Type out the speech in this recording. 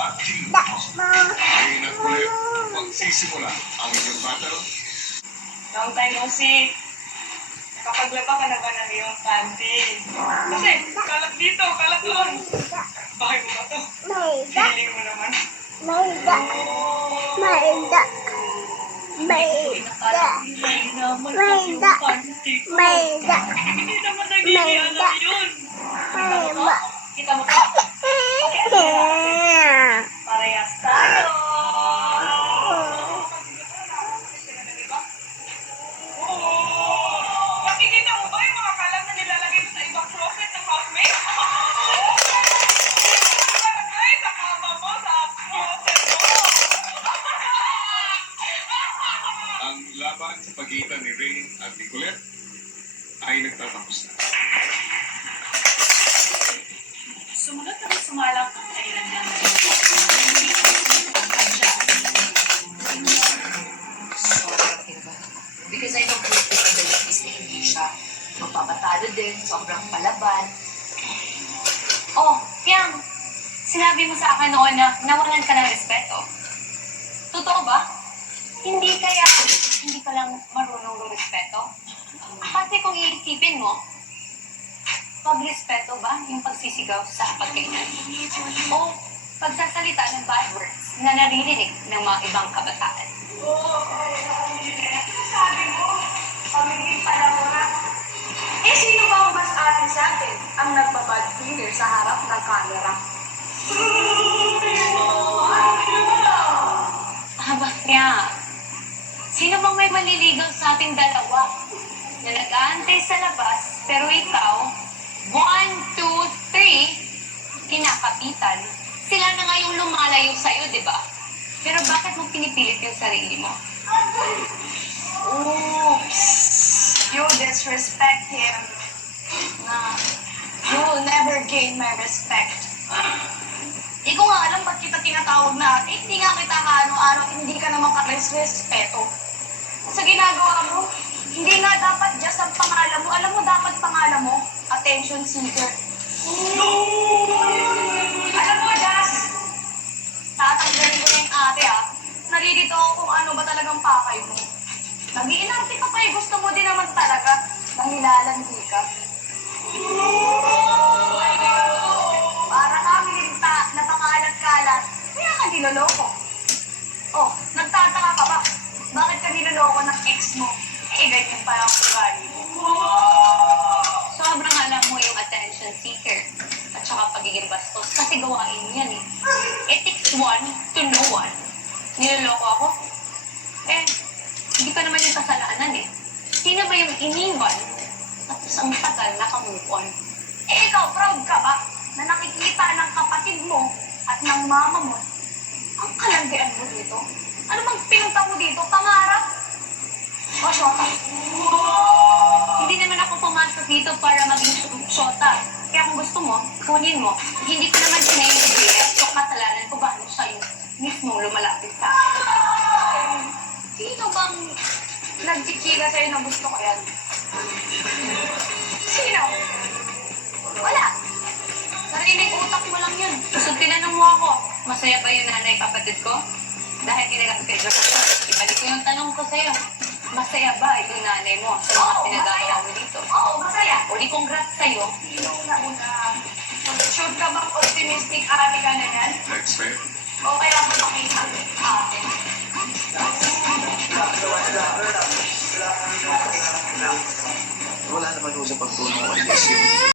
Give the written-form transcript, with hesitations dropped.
at King ay nagmuli magsisimula ang inyong battle. Long time no see. Nakapaglaba ka na ba ng iyong panty? Kasi, kalat dito, kalat doon. Bahay mo ba to? Feeling mo naman. Hindi naman nagiging yun. Kita mo to? Parehas tayo. Nakikita mo ba yung mga kalat na nilalagay sa ibang closet ng housemate? Nilalagay sa kama mo, sa closet mo. Ang laban sa pagitan ni Rain at ni Colette ay nagtatapos na. Sumunod na sumalak ang kailan niya na because I know her capabilities na hindi siya magpapatalo din, sobrang palaban. Oh, Piang, sinabi mo sa akin noon na nawalan ka ng respeto. Totoo ba? Hindi kaya hindi ka lang marunong respeto? Kasi kung iisipin mo, pagrespeto ba yung pagsisigaw sa pagkainan? O pagsasalita ng bad words na naririnig ng mga ibang kabataan? Sabi mo, pamiging palamuran. Eh, sino ba ang mas ate sa atin ang nagbabad finger sa harap ng camera? Aba, kaya, sino bang may maliligaw sa ating dalawa na nag-aantay sa labas, pero ikaw, 1, 2, 3, kinakapitan. Sila na nga yung lumalayo sa'yo, di ba? Pero bakit mo pinipilit yung sarili mo? Oops! You disrespect him. Na, you will never gain my respect. Di ko nga alam ba't kita tinatawag na ate. Hindi nga kita kaano-araw, hindi ka naman ka-respeto. Sa ginagawa mo, hindi nga dapat just ang pangalan mo. Alam mo, dapat pangalan mo, attention seeker. Alam mo, Jas, tatanggalin ko na yung ate Nalilito ako kung ano ba talagang pakay mo. Nag-iinarte ka pa gusto mo din naman talaga. Nangilalandi ka. Para kami linta na pangalat-kalat, kaya ka niloloko. Oh, nagtataka ka ba? Bakit ka niloloko ng ex mo? Eh, ganyan pala ang ugali mo. Sobrang alam mo yung attention seeker at saka pagiging bastos kasi gawain yan eh. It takes one to know one. Niloloko ako? Eh, hindi pa naman yung kasalanan eh. Sino ba yung iniwan at ang tagal nakamove on? Eh, ikaw, proud ka ba na nakikita ng kapatid mo at ng mama mo ang kalandian mo dito? Ano bang pinunta mo dito? Pangarap? O, syota? Hindi naman ako pumasok dito para maging syota. Kaya kung gusto mo, kunin mo. Hindi ko naman sinayang so kasalanan ko ba ano siya yung mismong lumalapit sa akin. Sino bang nagchichika sa'yo na gusto ko yan? Sino? Wala. Narinig utak mo lang yun. So, tinanong mo ako, masaya ba yung nanay kapatid ko? Dahil kinilang kay Joseph, ibalik ko yung tanong ko sa'yo. Masaya ba yung nanay mo sa mga pinagagawa mo dito? Oo, masaya. O di congrats sa'yo. Sino una-una? Sure ka bang optimistic ate ka na yan?